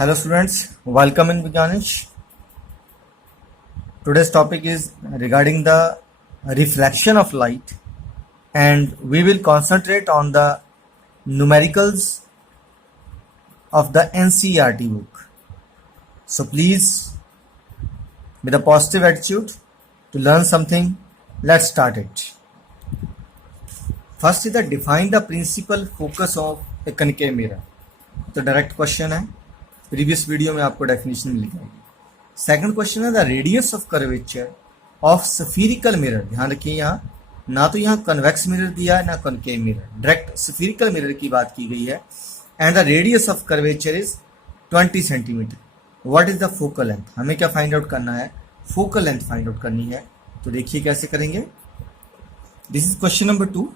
Hello students, welcome in Vigyanish. Today's topic is regarding the reflection of light, and we will concentrate on the numericals of the NCERT book. So please, with a positive attitude to learn something, let's start it. First is the define the principal focus of a concave mirror. तो direct question है, previous video में आपको definition मिल जाएगी। Second question है the radius of curvature of spherical mirror. ध्यान रखिए यहाँ ना तो यहाँ कन्वेक्स मिरर दिया है ना कॉनकेव मिरर, डायरेक्ट स्फीरिकल मिरर की बात की गई है। And the radius of curvature is 20 centimetre. What is the focal length? हमें क्या फाइंड आउट करना है? फोकल लेंथ फाइंड आउट करनी है। तो देखिए कैसे करेंगे। This is question number 2।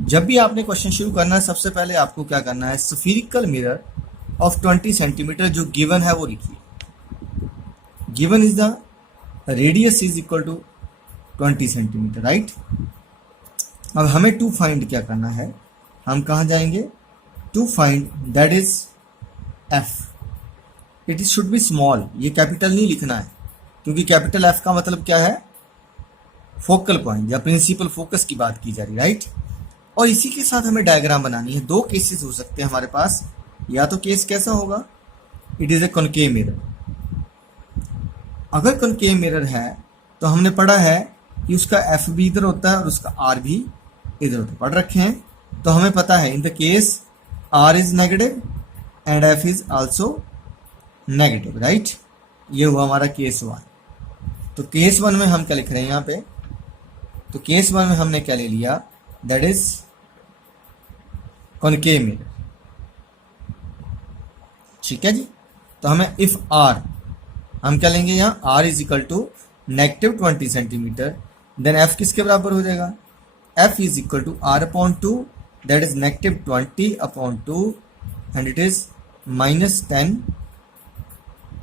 जब भी आपने क्वेश्चन शुरू करना है सबसे पहले आपको क्या करना है, स्फीरिकल मिरर ऑफ 20 सेंटीमीटर जो गिवन है वो लिखिए। Given is the radius is equal to 20 centimetre, right. अब हमें टू फाइंड क्या करना है, हम कहाँ जाएंगे? To find that is F. It is should be small, ये कैपिटल नहीं लिखना है क्योंकि कैपिटल एफ का मतलब क्या है? फोकल पॉइंट या प्रिंसिपल फोकस की बात की जा रही, राइट। और इसी के साथ हमें डायग्राम बनानी है। दो केसेस हो सकते हैं हमारे पास। या तो केस कैसा होगा, it is a concave mirror. अगर कॉनकेव मिरर है तो हमने पढ़ा है कि उसका एफ भी इधर होता है और उसका आर भी इधर होता है, पढ़ रखे हैं। तो हमें पता है in the case R is negative and F is also negative, right. ये हुआ हमारा केस 1। तो केस 1 में हम क्या लिख रहे हैं यहाँ पे? तो केस 1 में हमने क्या ले लिया, दैट इज कॉनकेव मिरर, ठीक है जी। तो हमें इफ आर, हम क्या लेंगे यहाँ? R is equal to negative 20 centimetre, then F किसके बराबर हो जाएगा? F is equal to R upon 2, that is negative 20 upon 2 and it is -10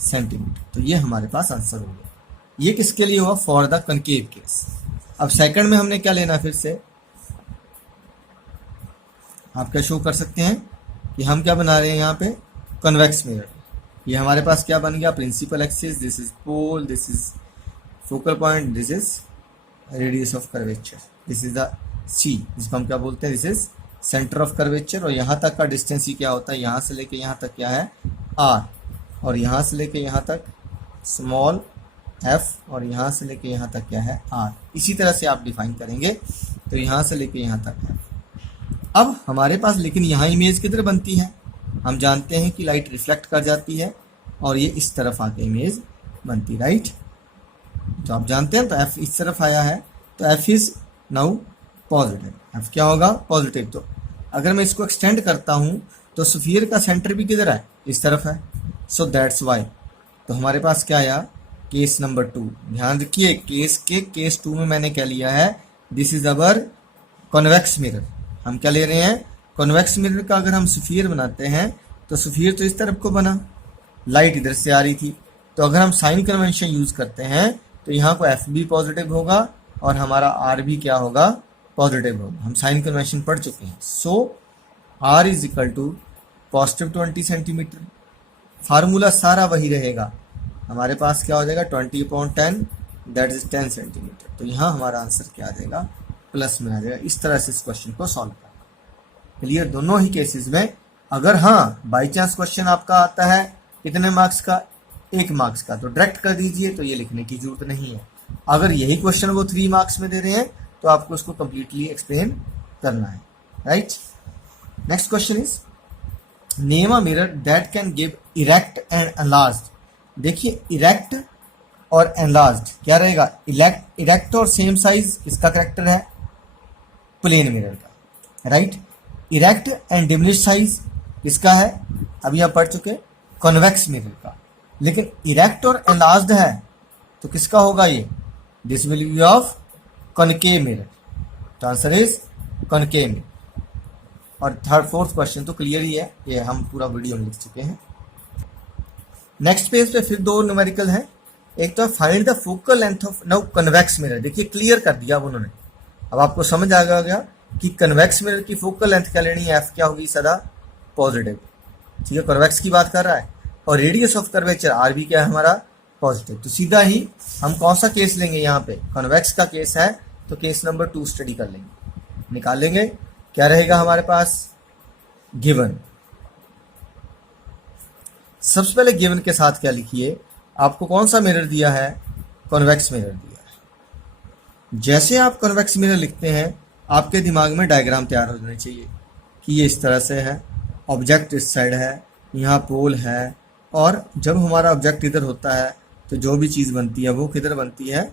centimetre. तो ये हमारे पास आंसर हो गया। ये किसके लिए हुआ? For the concave case. अब सेकंड में हमने क्या लेना? फिर से आप क्या शो कर सकते हैं कि हम क्या बना रहे हैं यहाँ पे? Convex mirror. ये हमारे पास क्या बन गया? Principal axis, this is pole, this is focal point, this is radius of curvature, this is the C, जिसको हम क्या बोलते हैं? This is centre of curvature. और यहाँ तक का डिस्टेंस ही क्या होता है? यहाँ से लेके यहाँ तक क्या है? आर। और यहाँ से लेके यहाँ तक स्मॉल एफ, और यहाँ से लेके यहाँ तक क्या है? आर। इसी तरह से आप डिफाइन करेंगे। तो यहाँ से लेके यहाँ तक है। अब हमारे पास लेकिन यहाँ इमेज किधर बनती है? हम जानते हैं कि लाइट रिफ्लेक्ट कर जाती है और ये इस तरफ आके इमेज बनती, राइट। तो आप जानते हैं, तो एफ इस तरफ आया है तो F is now positive. F क्या होगा? पॉजिटिव। तो अगर मैं इसको एक्सटेंड करता हूँ तो स्फीयर का सेंटर भी किधर है? इस तरफ है। So that's why. तो हमारे पास क्या आया? Case number 2। ध्यान रखिए केस 2 में मैंने क्या लिया है? This is our convex mirror. हम क्या ले रहे हैं? कॉन्वेक्स मिरर का अगर हम स्फीयर बनाते हैं तो स्फीयर तो इस तरफ को बना, लाइट इधर से आ रही थी। तो अगर हम साइन कन्वेंशन यूज करते हैं तो यहाँ को एफ भी पॉजिटिव होगा और हमारा आर भी क्या होगा? पॉजिटिव होगा। हम साइन कन्वेंशन पढ़ चुके हैं। So R is equal to positive 20 centimetre. Formula सारा वही रहेगा। हमारे पास क्या हो जाएगा? 20/10 दैट इज 10 सेंटीमीटर। तो यहाँ हमारा आंसर क्या आ जाएगा? प्लस में आ जाएगा। इस तरह से इस क्वेश्चन को सॉल्व करना। क्लियर? दोनों ही केसेस में। अगर हाँ बाई चांस क्वेश्चन आपका आता है कितने मार्क्स का? 1 मार्क्स का, तो डायरेक्ट कर दीजिए, तो ये लिखने की जरूरत नहीं है। अगर यही क्वेश्चन वो 3 मार्क्स में दे रहे हैं तो आपको उसको कंप्लीटली एक्सप्लेन करना है, right. Next question is name a mirror that can give erect and enlarged. देखिए इरेक्ट और एनलार्ज्ड क्या रहेगा? इरेक्ट और सेम साइज किसका करेक्टर है? प्लेन मिरर का, right. Erect and diminish size किसका है? अभी आप पढ़ चुके, कॉन्वेक्स मिरर का। लेकिन इरेक्ट और एनलार्ज्ड है तो किसका होगा ये? This will be of concave mirror. तो आंसर इज कॉनकेव मिरर। और थर्ड फोर्थ क्वेश्चन तो क्लियर ही है, ये हम पूरा वीडियो में लिख चुके हैं। नेक्स्ट पेज पे फिर 2 न्यूमेरिकल है। एक तो find the focal length of now convex mirror. देखिए क्लियर कर दिया उन्होंने। अब आपको समझ आ गया कि कन्वेक्स मिरर की फोकल लेंथ क्या लेनी है? एफ क्या होगी? सदा पॉजिटिव। ठीक है, कन्वेक्स की बात कर रहा है और रेडियस ऑफ कर्वेचर आर भी क्या है हमारा पॉजिटिव। तो सीधा ही हम कौन सा केस लेंगे यहाँ पे, कॉन्वेक्स का केस है तो केस नंबर 2 स्टडी कर लेंगे, निकाल लेंगे। क्या रहेगा हमारे पास गिवन। सबसे पहले गिवन के साथ क्या लिखिए, आपको कौन सा मिरर दिया है, कॉन्वेक्स मिरर दिया है। जैसे आप कॉन्वेक्स मिरर लिखते हैं आपके दिमाग में डायग्राम तैयार हो जाना चाहिए कि ये इस तरह से है, ऑब्जेक्ट इस साइड है, यहाँ पोल है, और जब हमारा ऑब्जेक्ट इधर होता है तो जो भी चीज़ बनती है वो किधर बनती है,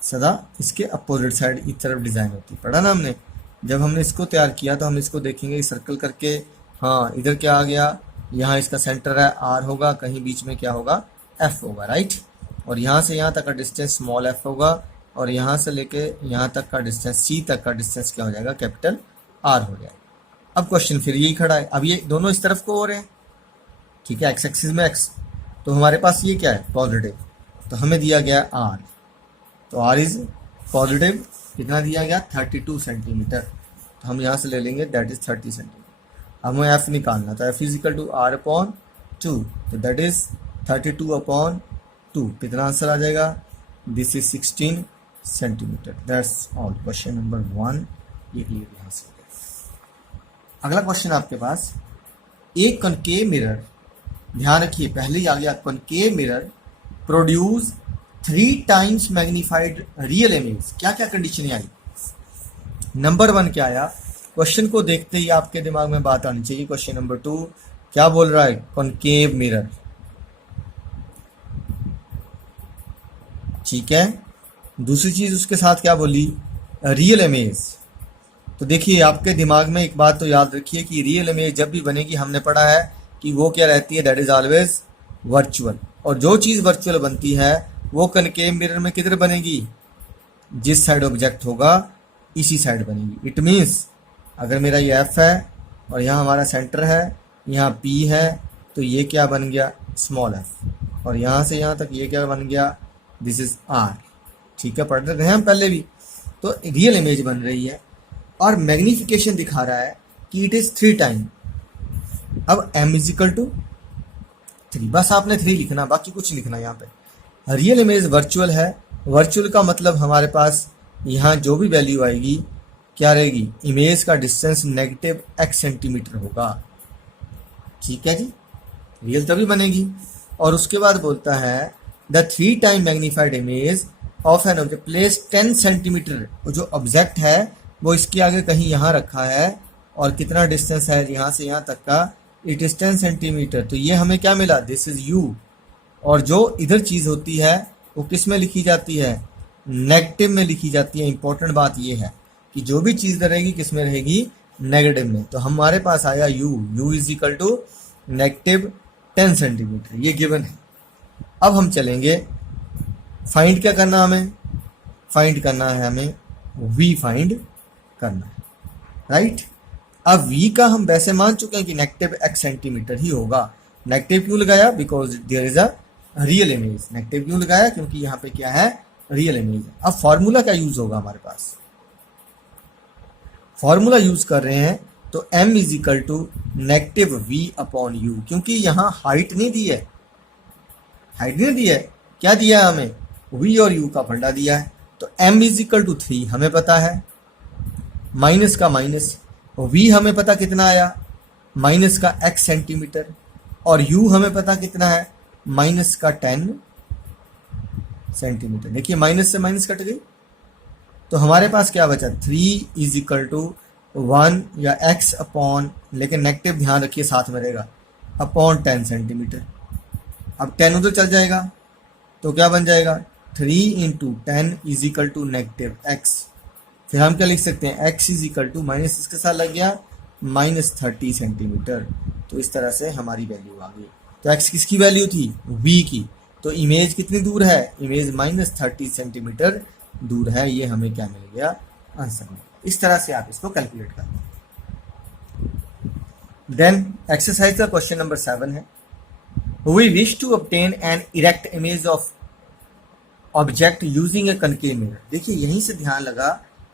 सदा इसके अपोजिट साइड इस तरफ डिज़ाइन होती है। पढ़ा ना हमने। जब हमने इसको तैयार किया तो हम इसको देखेंगे सर्कल करके, हाँ इधर क्या आ गया, यहाँ इसका सेंटर है आर होगा, कहीं बीच में क्या होगा एफ होगा, राइट। और यहाँ से यहाँ तक का डिस्टेंस स्मॉल एफ होगा, और यहाँ से लेके यहाँ तक का डिस्टेंस सी तक का डिस्टेंस क्या हो जाएगा, कैपिटल आर हो जाएगा। अब क्वेश्चन फिर यही खड़ा है, अब ये दोनों इस तरफ को हो रहे हैं, ठीक है, एक्स एक्सिस में एक्स, तो हमारे पास ये क्या है पॉजिटिव, तो हमें दिया गया आर, तो आर इज पॉजिटिव, कितना दिया गया 32 सेंटीमीटर, तो हम यहाँ से ले लेंगे दैट इज 30 सेंटीमीटर। अब हमें एफ निकालना, तो F is equal to R upon 2, तो दैट इज 32 अपॉन 2, कितना आंसर आ जाएगा, this is 16 centimetre. That's all, question number 1 ये क्लियर यहाँ से हो गया। अगला क्वेश्चन आपके पास, एक कॉनकेव मिरर, ध्यान रखिए पहले ही आ गया, concave mirror produce 3 times magnified real image. क्या क्या कंडीशन आई, नंबर 1 क्या आया, क्वेश्चन को देखते ही आपके दिमाग में बात आनी चाहिए। क्वेश्चन नंबर 2 क्या बोल रहा है, कॉनकेव मिरर, ठीक है। दूसरी चीज उसके साथ क्या बोली, रियल इमेज। तो देखिए आपके दिमाग में एक बात तो याद रखिए कि रियल इमेज जब भी बनेगी, हमने पढ़ा है कि वो क्या रहती है, दैट इज ऑलवेज वर्चुअल, और जो चीज़ वर्चुअल बनती है वो कनकेव मिरर में किधर बनेगी, जिस साइड ऑब्जेक्ट होगा इसी साइड बनेगी। इट मीन्स अगर मेरा ये एफ है और यहाँ हमारा सेंटर है, यहाँ पी है, तो ये क्या बन गया स्मॉल एफ, और यहाँ से यहाँ तक ये क्या बन गया, दिस इज आर, ठीक है, पढ़ रहे हैं हम पहले भी। तो रियल इमेज बन रही है और मैग्निफिकेशन दिखा रहा है कि इट इज 3 टाइम। अब m इज इक्वल टू 3, बस आपने 3 लिखना, बाकी कुछ लिखना यहाँ पे। रियल इमेज वर्चुअल है, वर्चुअल का मतलब हमारे पास यहाँ जो भी वैल्यू आएगी क्या रहेगी, इमेज का डिस्टेंस नेगेटिव x सेंटीमीटर होगा, ठीक है जी, रियल तभी बनेगी। और उसके बाद बोलता है the 3 time magnified image of an object place 10 centimetre, जो ऑब्जेक्ट है वो इसके आगे कहीं यहाँ रखा है, और कितना डिस्टेंस है यहाँ से यहाँ तक का, इट इज 10 सेंटीमीटर। तो ये हमें क्या मिला, दिस इज यू। और जो इधर चीज़ होती है वो किस में लिखी जाती है, नेगेटिव में लिखी जाती है। इंपॉर्टेंट बात ये है कि जो भी चीज़ रहेगी किस में रहेगी, नेगेटिव में। तो हमारे पास आया u is equal to negative 10 centimetre, ये गिवन है। अब हम चलेंगे, फाइंड क्या करना, हमें फाइंड करना है, हमें v फाइंड करना है, राइट। अब v का हम वैसे मान चुके हैं कि नेगेटिव x सेंटीमीटर ही होगा। नेगेटिव क्यों लगाया, because there is a real image. Negative क्यों लगाया, क्योंकि यहाँ पे क्या है, रियल इमेज है। अब फॉर्मूला क्या यूज होगा हमारे पास, फॉर्मूला यूज कर रहे हैं तो m is equal to negative v upon u, क्योंकि यहाँ हाइट नहीं दी है, हाइट नहीं दी है, क्या दिया है हमें, v और u का फंडा दिया है। तो m इज इक्वल टू 3 हमें पता है, माइनस का माइनस, v हमें पता कितना आया, माइनस का x सेंटीमीटर, और u हमें पता कितना है, माइनस का 10 सेंटीमीटर। देखिए माइनस से माइनस कट गई, तो हमारे पास क्या बचा, 3 इज इक्वल टू 1 या x अपॉन, लेकिन नेगेटिव ध्यान रखिए साथ में रहेगा, अपॉन 10 सेंटीमीटर। अब 10 उधर चल जाएगा तो क्या बन जाएगा, 3 into 10 is equal to negative x। फिर हम क्या लिख सकते हैं, x is equal to minus इसके साथ लग गया माइनस 30 सेंटीमीटर। तो इस तरह से हमारी वैल्यू आ गई। तो x किसकी वैल्यू थी, v की। तो इमेज कितनी दूर है, इमेज माइनस 30 सेंटीमीटर दूर है। ये हमें क्या मिल गया, आंसर में। इस तरह से आप इसको कैलकुलेट करते हैं। देन एक्सरसाइज का क्वेश्चन नंबर 7 है, we wish to obtain an erect image of object using a concave mirror. देखिए यहीं से ध्यान लगा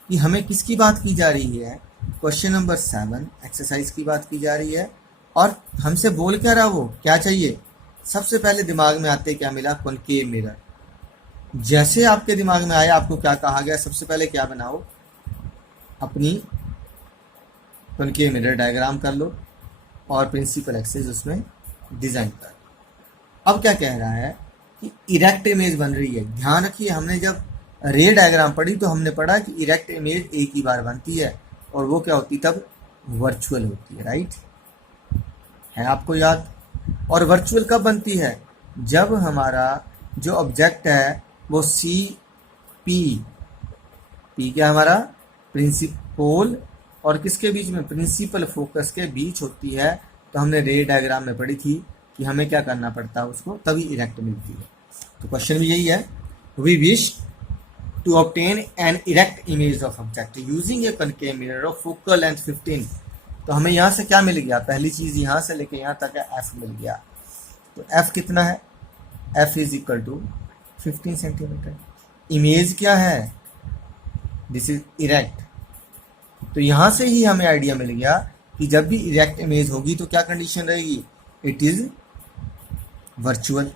कि हमें किसकी बात की जा रही है, क्वेश्चन नंबर 7 एक्सरसाइज की बात की जा रही है। और हमसे बोल क्या रहा, वो क्या चाहिए, सबसे पहले दिमाग में आते क्या मिला, कॉनकेव मिरर। जैसे आपके दिमाग में आया आपको क्या कहा गया, सबसे पहले क्या बनाओ, अपनी कॉनकेव मिरर डायग्राम कर लो और प्रिंसिपल एक्सिस उसमें डिजाइन कर। अब क्या कह रहा है कि इरेक्ट इमेज बन रही है। ध्यान रखिए, हमने जब रे डायग्राम पढ़ी तो हमने पढ़ा कि इरेक्ट इमेज एक ही बार बनती है और वो क्या होती तब वर्चुअल होती है, राइट है आपको याद। और वर्चुअल कब बनती है, जब हमारा जो ऑब्जेक्ट है वो सी पी क्या हमारा प्रिंसिपल और किसके बीच में, प्रिंसिपल फोकस के बीच होती है। तो हमने रे डायग्राम में पढ़ी थी कि हमें क्या करना पड़ता है उसको, तभी इरेक्ट मिलती है। तो क्वेश्चन भी यही है, we wish to obtain an erect image of object using a concave mirror of focal length 15। तो हमें यहाँ से क्या मिल गया, पहली चीज यहाँ से लेके यहाँ तक है एफ मिल गया। तो एफ कितना है, F is equal to 15 centimetre. Image क्या है, दिस इज इरेक्ट। तो यहाँ से ही हमें आइडिया मिल गया कि जब भी इरेक्ट इमेज होगी तो क्या कंडीशन रहेगी, इट इज वर्चुअल।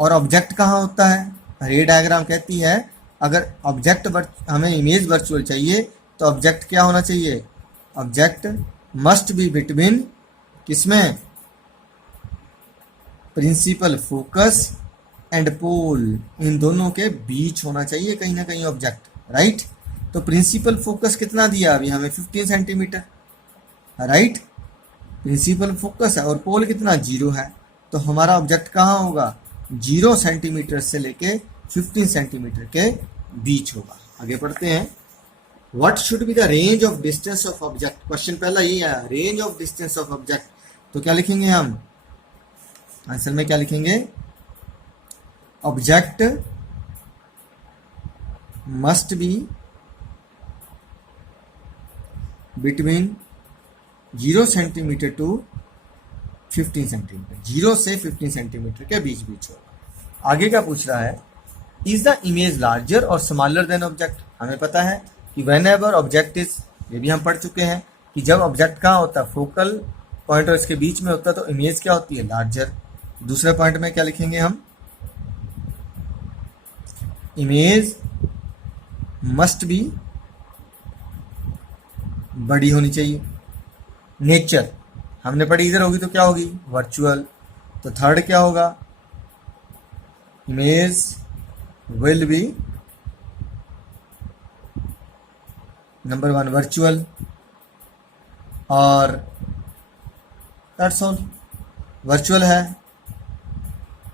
और ऑब्जेक्ट कहाँ होता है, रे डायग्राम कहती है अगर ऑब्जेक्ट हमें इमेज वर्चुअल चाहिए तो ऑब्जेक्ट क्या होना चाहिए, ऑब्जेक्ट मस्ट बी बिटवीन किसमें, प्रिंसिपल फोकस एंड पोल, इन दोनों के बीच होना चाहिए कहीं ना कहीं ऑब्जेक्ट, राइट। तो प्रिंसिपल फोकस कितना दिया अभी हमें 15 सेंटीमीटर, राइट। प्रिंसिपल फोकस है और पोल कितना 0 है। तो हमारा ऑब्जेक्ट कहाँ होगा, 0 सेंटीमीटर से लेके 15 सेंटीमीटर के बीच होगा। आगे पढ़ते हैं, what should be the range of distance of object. Question पहला यही है, range of distance of object. तो क्या लिखेंगे हम, आंसर में क्या लिखेंगे, object must be between 0 centimetre to 15 centimetre, 0 से 15 सेंटीमीटर के बीच होगा। आगे क्या पूछ रहा है, इज द इमेज लार्जर और स्मॉलर देन ऑब्जेक्ट। हमें पता है कि वेन एवर ऑब्जेक्ट इज, ये भी हम पढ़ चुके हैं कि जब ऑब्जेक्ट कहाँ होता है, फोकल पॉइंट और इसके बीच में होता है तो इमेज क्या होती है, लार्जर। दूसरे पॉइंट में क्या लिखेंगे हम, इमेज मस्ट बी, बड़ी होनी चाहिए। नेचर हमने पढ़ी इधर होगी तो क्या होगी, वर्चुअल। तो थर्ड क्या होगा, image will be number 1 virtual. और दैट्स ऑल, वर्चुअल है,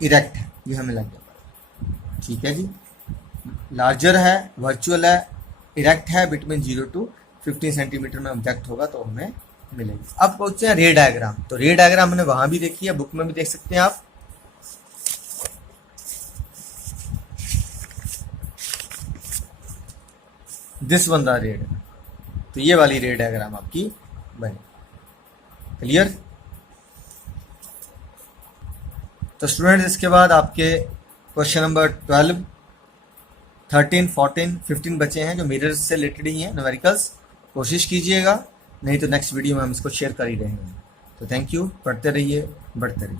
इरेक्ट है, ये हमें लग गया, ठीक है जी। लार्जर है, वर्चुअल है, इरेक्ट है, बिटवीन 0 to 15 सेंटीमीटर में ऑब्जेक्ट होगा तो हमें मिलेगी। अब पहुंचते हैं रे डायग्राम। तो रे डायग्राम हमने वहां भी देखी है, बुक में भी देख सकते हैं आप। दिस वन द रे, तो ये वाली रे डायग्राम आपकी बनी, क्लियर। तो स्टूडेंट्स इसके बाद आपके क्वेश्चन नंबर 12, 13, 14, 15 बचे हैं जो मिरर्स से रिलेटेड ही हैं, न्यूमेरिकल्स। कोशिश कीजिएगा, नहीं तो नेक्स्ट वीडियो में हम इसको शेयर कर ही रहेंगे। तो थैंक यू, पढ़ते रहिए, बढ़ते रहिए।